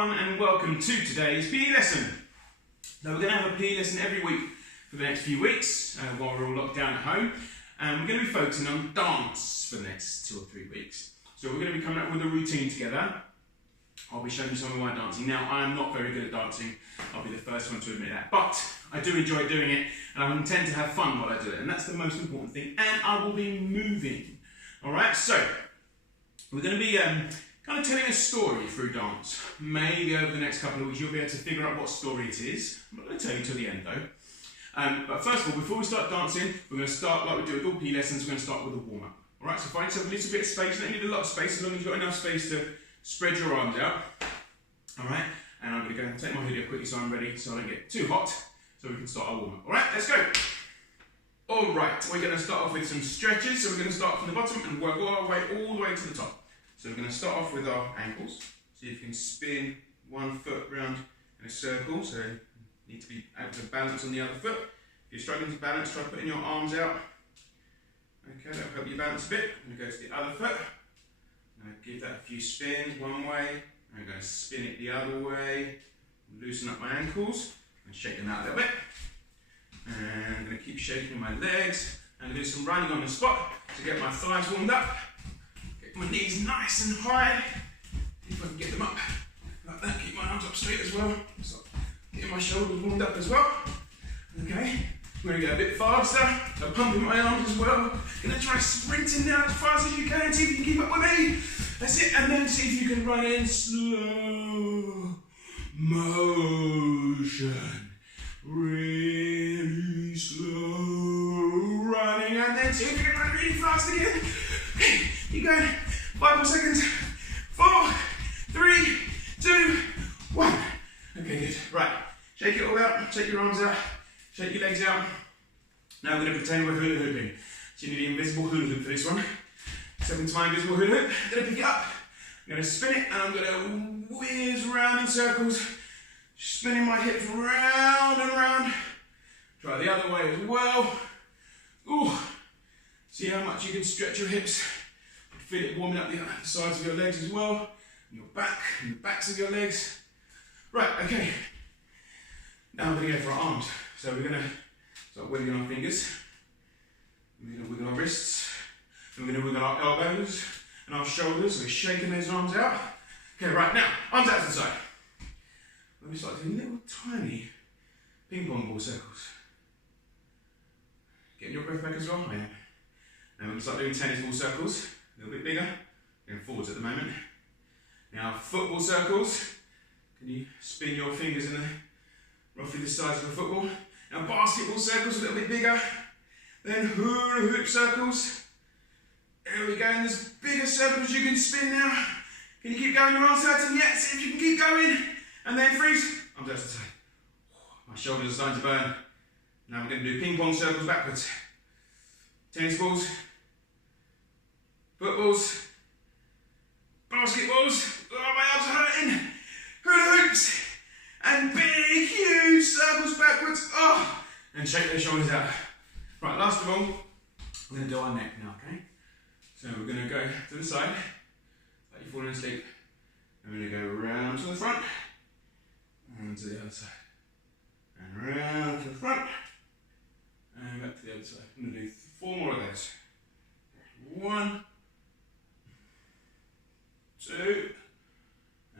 everyone and welcome to today's PE lesson. Now we're going to have a PE lesson every week for the next few weeks while we're all locked down at home, and we're going to be focusing on dance for the next 2 or 3 weeks. So we're going to be coming up with a routine together. I'll be showing you some of my dancing. Now I am not very good at dancing, I'll be the first one to admit that, but I do enjoy doing it and I intend to have fun while I do it, and that's the most important thing, and I will be moving. Alright, so we're going to be kind of telling a story through dance. Maybe over the next couple of weeks you'll be able to figure out what story it is. I'm not going to tell you till the end though. But first of all, before we start dancing, we're going to start like we do with all PE lessons. We're going to start with a warm-up. Alright, so find yourself a little bit of space. You don't need a lot of space as long as you've got enough space to spread your arms out. Alright, and I'm going to go and take my hoodie up quickly so I'm ready so I don't get too hot, so we can start our warm-up. Alright, let's go! Alright, we're going to start off with some stretches. So we're going to start from the bottom and work all the way to the top. So we're going to start off with our ankles. So you can spin one foot round in a circle. So you need to be able to balance on the other foot. If you're struggling to balance, try putting your arms out. Okay, that'll help you balance a bit. I'm going to go to the other foot. I'm going to give that a few spins one way. I'm going to spin it the other way. Loosen up my ankles and shake them out a little bit. And I'm going to keep shaking my legs. I'm going to do some running on the spot to get my thighs warmed up. Get my knees nice and high. If I can get them up like that, keep my arms up straight as well. So getting my shoulders warmed up as well. Okay, I'm going to go a bit faster. So pumping my arms as well. Going to try sprinting now as fast as you can. See if you can keep up with me. That's it. And then see if you can run in slow motion. Really slow running, and then see if you can run really fast again. Okay, keep going. 5 more seconds. 4, 3, 2, 1. Okay, good. Right. Shake it all out. Shake your arms out. Shake your legs out. Now we're going to pretend we're hula hooping. So you need the invisible hula hoop for this one. 7 to my invisible hula hoop. I'm going to pick it up. I'm going to spin it, and I'm going to whiz around in circles. Spinning my hips round and round. Try the other way as well. Ooh. See how much you can stretch your hips. Feel it warming up the sides of your legs as well. And your back, and the backs of your legs. Right, okay. Now we're going to go for our arms. So we're going to start wiggling our fingers. We're going to wiggle our wrists. And we're going to wiggle our elbows and our shoulders. We're shaking those arms out. Okay, right, now, arms out to the side. Let me start doing little tiny ping pong ball circles. Getting your breath back as well? I am. Now we're going to start doing tennis ball circles, a little bit bigger. Going forwards at the moment. Now football circles. Can you spin your fingers in roughly the size of a football? Now basketball circles, a little bit bigger. Then hula hoop circles. There we go, and there's bigger circles you can spin now. Can you keep going? Your arms hurting yet? See if you can keep going. And then freeze. I'm just to say, my shoulders are starting to burn. Now we're going to do ping pong circles backwards. Tennis balls, footballs, basketballs. Oh, my arms are hurting. Hula hoops and big, huge circles backwards. Oh, and shake those shoulders out. Right, last of all, we're going to do our neck now. Okay. So we're going to go to the side, like you're falling asleep. I'm going to go round to the front. And to the other side. And round to the front. And back to the other side. I'm going to do 4 more of those. 1, 2,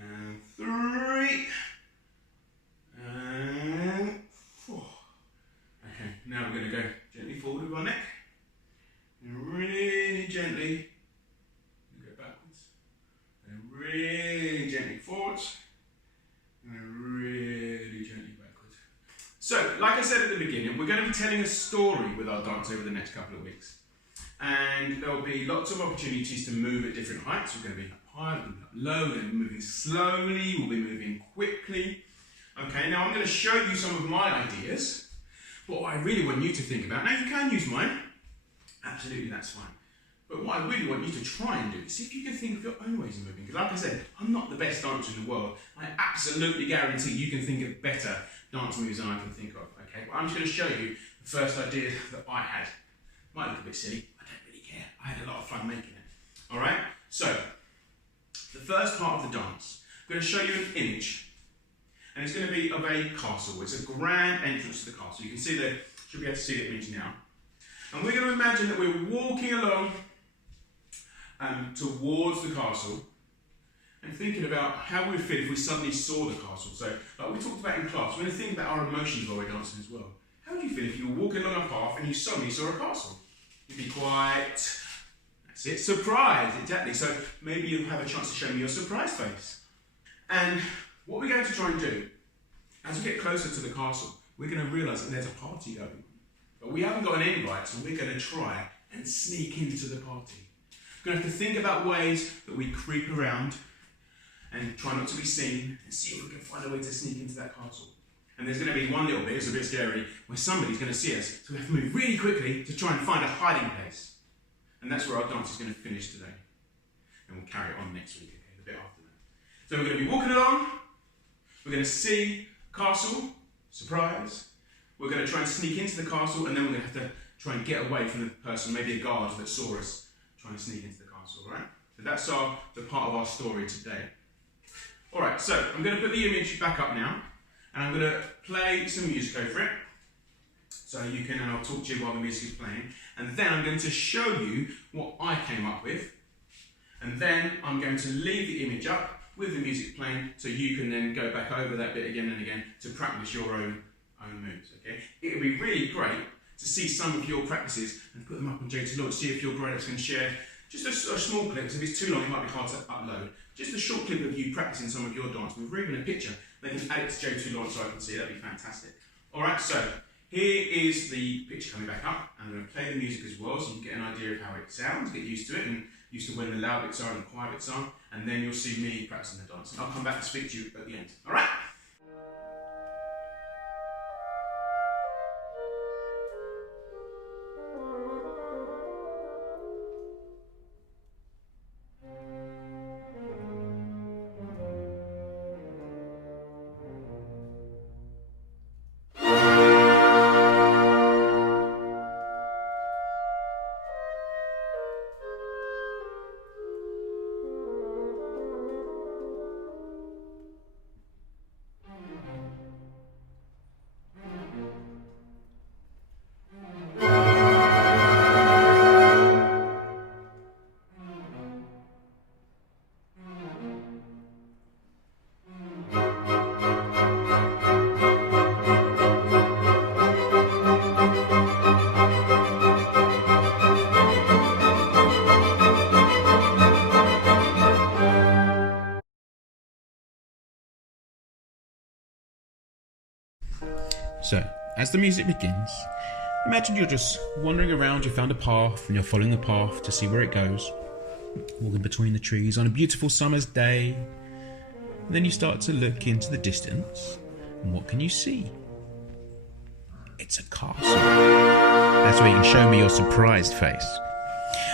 and 3, and 4. Okay, now we're going to go gently forward with our neck. And really gently go backwards. And really gently forwards. And really gently backwards. So, like I said at the beginning, we're going to be telling a story with our dance over the next couple of weeks. And there will be lots of opportunities to move at different heights. We're going to be up high, we're going to be up low, we're going to be moving slowly, we'll be moving quickly. Okay, now I'm going to show you some of my ideas. What I really want you to think about. Now you can use mine. Absolutely, that's fine. But what I really want you to try and do is see if you can think of your own ways of moving. Because like I said, I'm not the best dancer in the world. I absolutely guarantee you can think of better dance moves than I can think of. Okay, well, I'm just going to show you the first idea that I had. Might look a bit silly. I don't really care. I had a lot of fun making it. All right. So the first part of the dance I'm going to show you an image, and it's going to be of a castle. It's a grand entrance to the castle. You can see the, should be able to see the image now. And we're going to imagine that we're walking along towards the castle, and thinking about how we'd feel if we suddenly saw the castle. So, like we talked about in class, we're going to think about our emotions while we're dancing as well. How would you feel if you were walking along a path and you suddenly saw a castle? You'd be quite, that's it, surprised, exactly. So maybe you'll have a chance to show me your surprised face. And what we're going to try and do, as we get closer to the castle, we're going to realise that there's a party going on. But we haven't got an invite, so we're going to try and sneak into the party. We're going to have to think about ways that we creep around and try not to be seen, and see if we can find a way to sneak into that castle. And there's going to be one little bit, it's a bit scary, where somebody's going to see us, so we have to move really quickly to try and find a hiding place. And that's where our dance is going to finish today. And we'll carry it on next week, okay, the bit after that. So we're going to be walking along, we're going to see castle, surprise. We're going to try and sneak into the castle, and then we're going to have to try and get away from the person, maybe a guard that saw us trying to sneak into the castle, all right? So that's the part of our story today. All right, so I'm going to put the image back up now, and I'm going to play some music over it. So you can, and I'll talk to you while the music is playing, and then I'm going to show you what I came up with, and then I'm going to leave the image up with the music playing, so you can then go back over that bit again and again to practice your own moves, okay? It would be really great to see some of your practices and put them up on JT Launch, see if your grown-ups can share just a small clip. If it's too long, it might be hard to upload. Just a short clip of you practicing some of your dance with even a picture. They can add it to JT Launch so I can see it. That'd be fantastic. All right, so here is the picture coming back up. I'm going to play the music as well so you can get an idea of how it sounds, get used to it, and used to when the loud bits are and the quiet bits are, and then you'll see me practicing the dance. And I'll come back and speak to you at the end. All right? So, as the music begins, imagine you're just wandering around, you found a path and you're following the path to see where it goes, walking between the trees on a beautiful summer's day. And then you start to look into the distance, and what can you see? It's a castle. That's where you can show me your surprised face.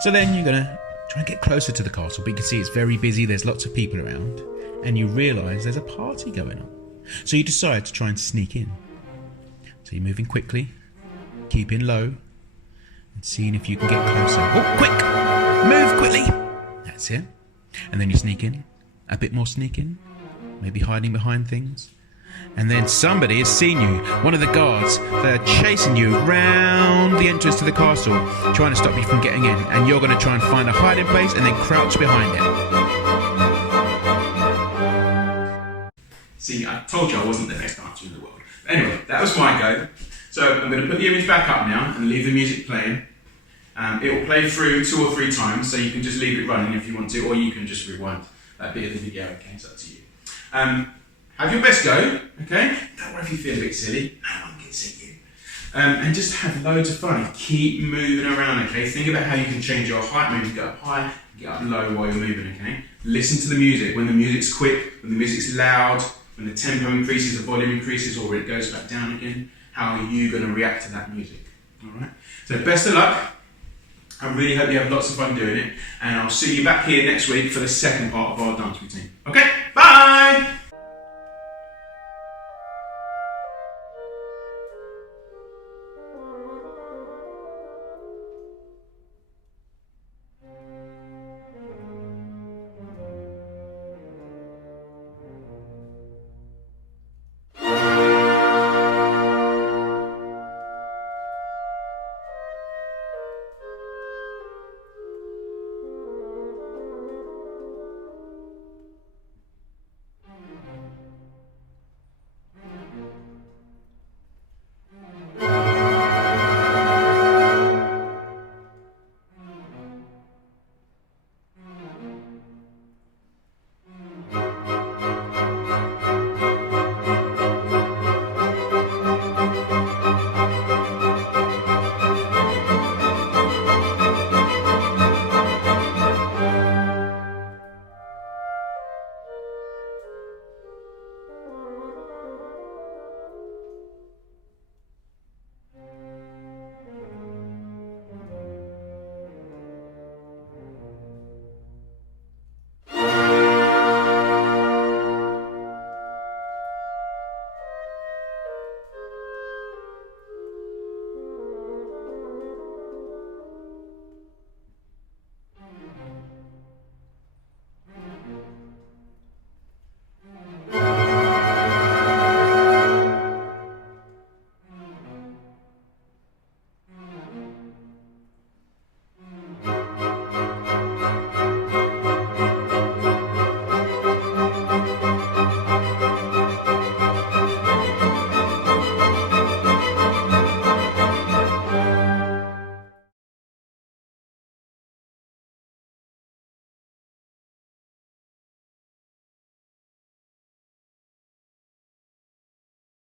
So then you're going to try and get closer to the castle, but you can see it's very busy, there's lots of people around, and you realise there's a party going on. So you decide to try and sneak in. So you're moving quickly, keeping low, and seeing if you can get closer. Oh, quick! Move quickly! That's it. And then you sneak in, a bit more sneaking, maybe hiding behind things. And then somebody has seen you, one of the guards, they're chasing you round the entrance to the castle, trying to stop you from getting in, and you're going to try and find a hiding place and then crouch behind it. See, I told you I wasn't the best dancer in the world. Anyway, that was my go. So I'm going to put the image back up now and leave the music playing. It will play through 2 or 3 times, so you can just leave it running if you want to, or you can just rewind that bit of the video, okay? It's up to you. Have your best go, okay? Don't worry if you feel a bit silly. No one can see you. And just have loads of fun. Keep moving around, okay? Think about how you can change your height. Maybe get up high, get up low while you're moving, okay? Listen to the music. When the music's quick, when the music's loud, when the tempo increases, the volume increases, or it goes back down again, how are you going to react to that music? All right? So best of luck. I really hope you have lots of fun doing it, and I'll see you back here next week for the second part of our dance routine. Okay? Bye!